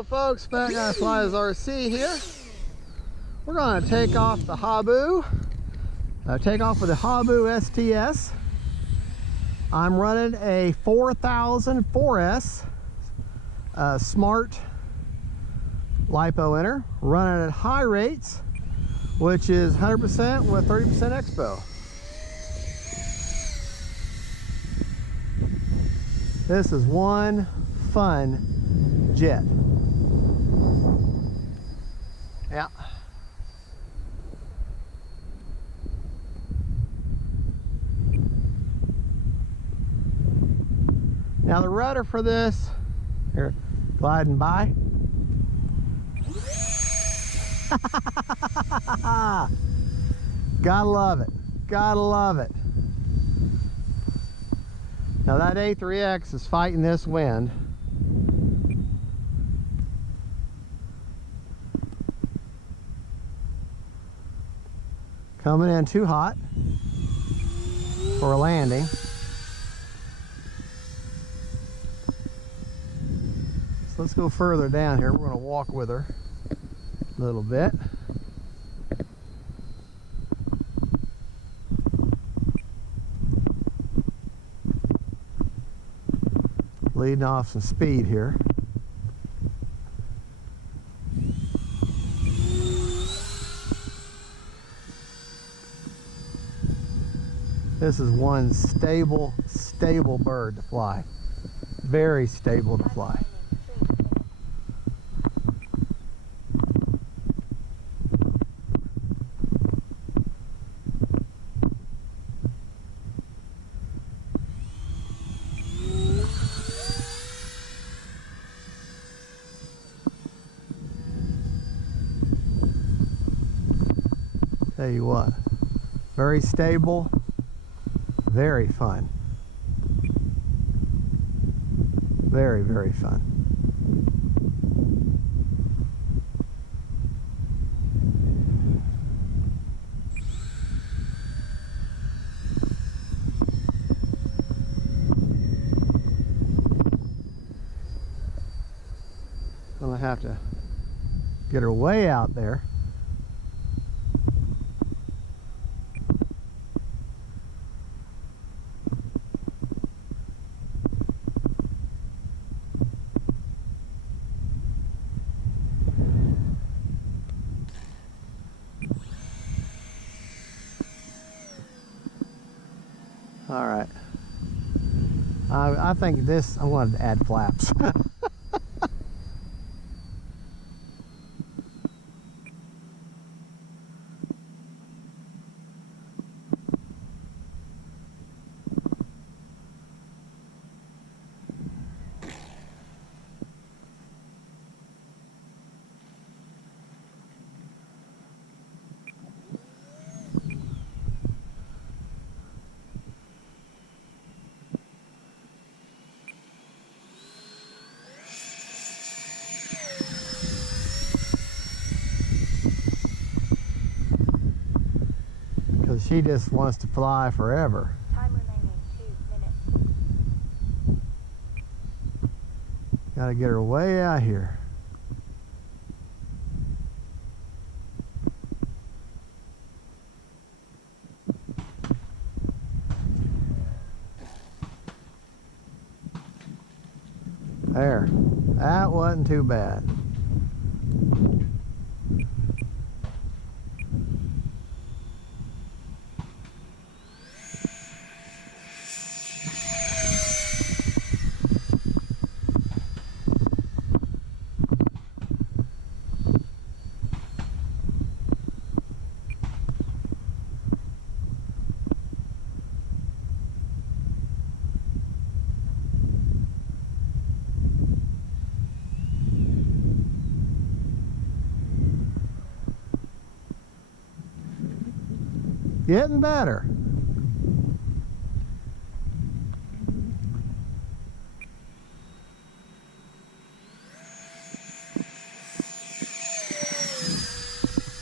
Hello folks, Fat Guy Flies RC here. We're going to take off the Habu. Take off with the Habu STS. I'm running a 4000 4S smart lipo enter, running at high rates, which is 100% with 30% expo. This is one fun jet. Yeah. Now the rudder for this, here, gliding by. Gotta love it. Gotta love it. Now that A3X is fighting this wind. Coming in too hot for a landing. So let's go further down here. We're going to walk with her a little bit. Leading off some speed here. This is one stable bird to fly. Very stable to fly. Tell you what, very stable, very fun. Very, very fun. Gonna have to get her way out there. All right. I think this, I wanted to add flaps. Because she just wants to fly forever. Time remaining 2 minutes. Gotta get her way out here. There, that wasn't too bad. Getting better.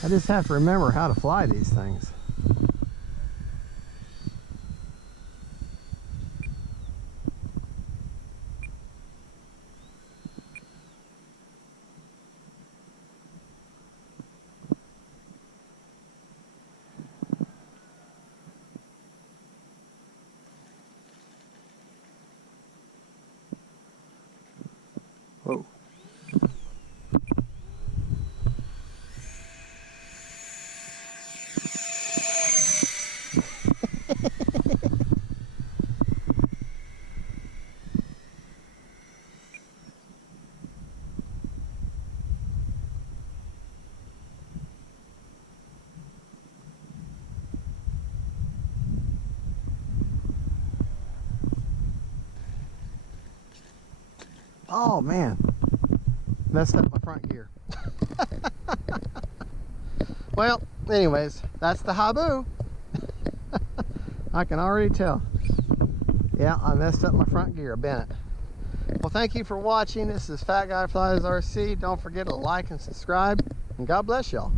I just have to remember how to fly these things. Oh man, messed up my front gear. Well, anyways, that's the Habu. I can already tell. Yeah, I messed up my front gear, bent it. Well, thank you for watching. This is Fat Guy Flies RC. Don't forget to like and subscribe, and God bless y'all.